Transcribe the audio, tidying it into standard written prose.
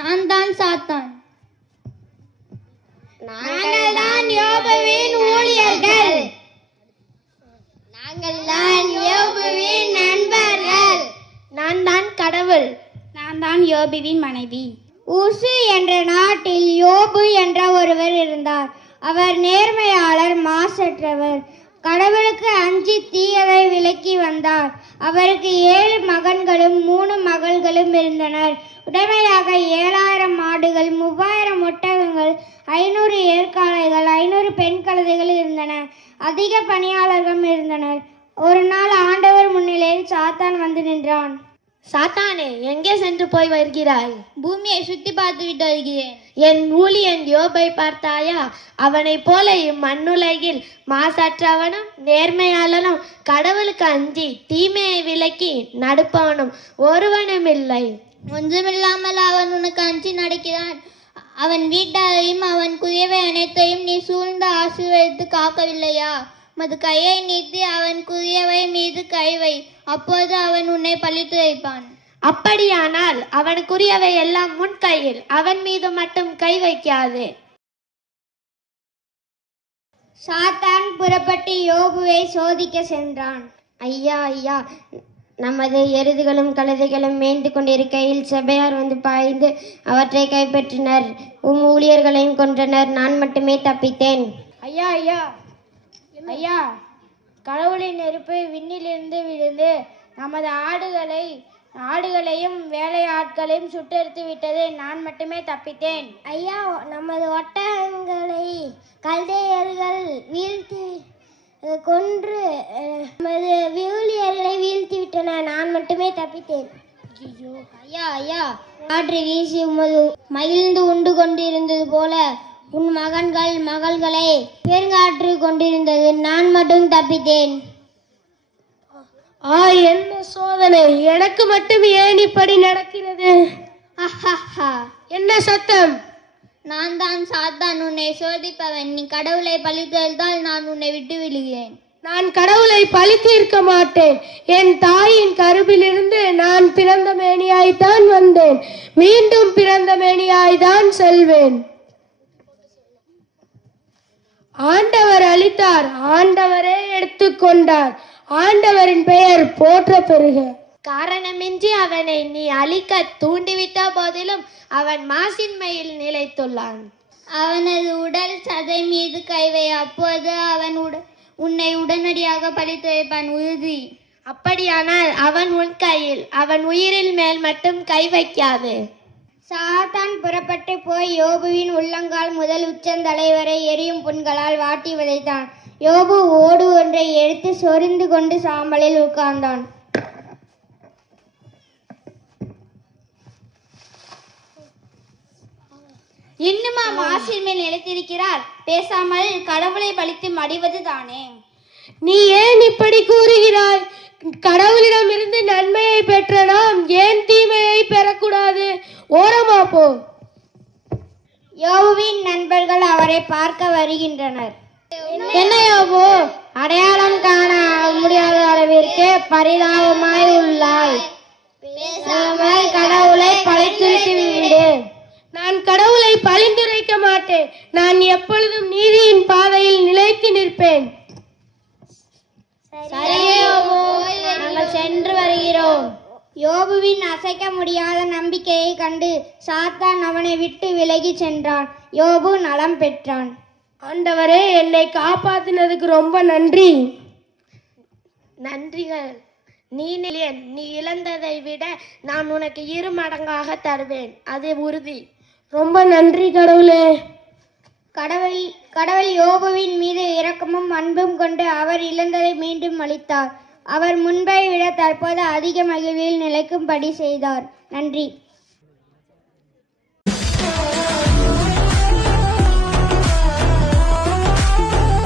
நான் தான் சாத்தான். நாங்கள் தான் யோபுவின் ஊழியர்கள். நாங்கள் தான் யோபுவின் நண்பர்கள். நான் தான் கடவுள். நான் தான் யோபுவின் மனைவி. ஊசு என்ற நாட்டில் யோபு என்ற ஒருவர் இருந்தார். அவர் நேர்மையாளர், மாசற்றவர், கடவுளுக்கு அஞ்சி தீயதை விலக்கி வந்தார். அவருக்கு 7 மகன்களும் 3 மகள்களும் இருந்தனர். உடமையாக 7000 மாடுகள், 3000 ஒட்டகங்கள், 500 ஏற்காளைகள், 500 பெண் கழுதைகள் இருந்தன. அதிக பணியாளர்களும் இருந்தனர். ஒரு நாள் ஆண்டவர் முன்னிலையில் சாத்தான் வந்து நின்றான். சாத்தானே, எங்கே சென்று போய் வருகிறாய்? பூமியை சுத்தி பார்த்து விட்டு வருகிறேன். என் ஊழியன் யோபை பார்த்தாயா? அவனைப் போல இம்மண்ணுலகில் மாசற்றவனும் நேர்மையாளனும் கடவுளுக்கு அஞ்சி தீமையை விலக்கி நடப்பவனும் ஒருவனும் இல்லை. ஒன்றுமில்லாமல் அவன் உனக்கு அஞ்சி நடக்கிறான். அவன் வீட்டாரையும் அவன் குயவை அனைத்தையும் நீ சூழ்ந்து ஆசீர்வதித்து காக்கவில்லையா? மது கையை நீட்டி அவன் குயவை மீது கைவை, அப்போது அவன் உன்னை பழித்து வைப்பான். அப்படியானால் அவனுக்குரியவை எல்லாம் முன் கையில், அவன் மீது மட்டும் கை வைக்காதே. சாத்தான் புறப்பட்டு யோபுவை சோதிக்க சென்றான். ஐயா ஐயா, நமது எருதுகளும் கழுதைகளும் மேய்ந்து கொண்டிருக்கையில் சபையார் வந்து பாய்ந்து அவற்றை கைப்பற்றினர். ஊழியர்களையும் கொன்றனர். நான் மட்டுமே தப்பித்தேன். ஐயா ஐயா ஐயா, கடவுளின் நெருப்பு விண்ணிலிருந்து விழுந்து நமது ஆடுகளையும் வேலையாட்களையும் சுட்டெடுத்து விட்டது. நான் மட்டுமே தப்பித்தேன். ஐயா, நமது ஒட்டகங்களை கல்தையர்கள் வீழ்த்தி கொன்று நமது ஊழியர்களை வீழ்த்தி விட்டன. நான் மட்டுமே தப்பித்தேன். ஐயா ஐயா, காற்று வீசி உமது மகிழ்ந்து உண்டு கொண்டிருந்தது போல உன் மகன்கள் மகள்களை பெருங்காற்று கொண்டிருந்தது. நான் மட்டும் தப்பித்தேன். என்ன சோதனை! எனக்கு மட்டும் ஏன் இப்படி நடக்கிறது? என்ன சத்தம்? நான் தான் சாத்தான், உன்னை சோதிப்பவன். நீ கடவுளை பழித்தெழுந்தால் நான் உன்னை விட்டு விழுகிறேன். நான் கடவுளை பழித்து இருக்க மாட்டேன். என் தாயின் கருவிலிருந்து நான் பிறந்த மேனியாய்தான் வந்தேன். மீண்டும் பிறந்த மேனியாய்தான் செல்வேன். ஆண்டவர் அளித்தார், ஆண்டவரே எடுத்துக்கொண்டார். ஆண்டவரின் பெயர் போற்ற பெறுக. காரணமின்றி அவனை நீ அழிக்க தூண்டிவிட்ட போதிலும் அவன் மாசின்மையில் நிலைத்துள்ளான். அவனது உடல் சதை மீது கைவை, அப்போது அவன் உன்னை உடனடியாக பழித்து வைப்பான். உறுதி. அப்படியானால் அவன் உன் கையில், அவன் உயிரில் மேல் மட்டும் கை வைக்காது. சாத்தான் புறப்பட்டு போய் யோபுவின் உள்ளங்கால் முதல் உச்சந்தலை வரை எரியும் புண்களால் வாட்டி விதைத்தான். யோபு ஓடு ஒன்றை எடுத்து சொரிந்து கொண்டு சாம்பலில் உட்கார்ந்தான். இன்னுமா மாசின் மேல் நிலைத்திருக்கிறார்? பேசாமல் கடவுளை பழித்து மடிவது தானே. நீ ஏன் இப்படி கூறுகிறாய்? கடவுளிடமிருந்து நன்மையை பெற்ற நாம் ஏன் தீமையை பெறக்கூடாது? ஓரமா போ. யோபுவின் நண்பர்கள் அவரை பார்க்க வருகின்றனர். என்ன யோபு, அடையாளம் காண முடியாத அளவிற்கு பரிதாபமாய் உள்ளாய். கடவுளை பழித்துரைத்து விடு. நான் கடவுளை பழிந்துரைக்க மாட்டேன். நான் எப்பொழுதும் நீதியின் பாதையில் நிலைத்து நிற்பேன். நாங்கள் சென்று வருகிறோம். யோபுவின் அசைக்க முடியாத நம்பிக்கையை கண்டு சாத்தான் அவனை விட்டு விலகி சென்றான். யோபு நலம் பெற்றான். ஆண்டவரே, என்னை காப்பாத்தினதுக்கு ரொம்ப நன்றி. நன்றிகள். நீ இழந்ததை விட நான் உனக்கு 2 மடங்காக தருவேன், அது உறுதி. ரொம்ப நன்றி கடவுளே. கடவுள் யோபுவின் மீது இரக்கமும் அன்பும் கொண்டு அவர் இழந்ததை மீண்டும் அளித்தார். அவர் முன்பை விட தற்போது அதிக மகிழ்வில் நிலைக்கும்படி செய்தார். நன்றி.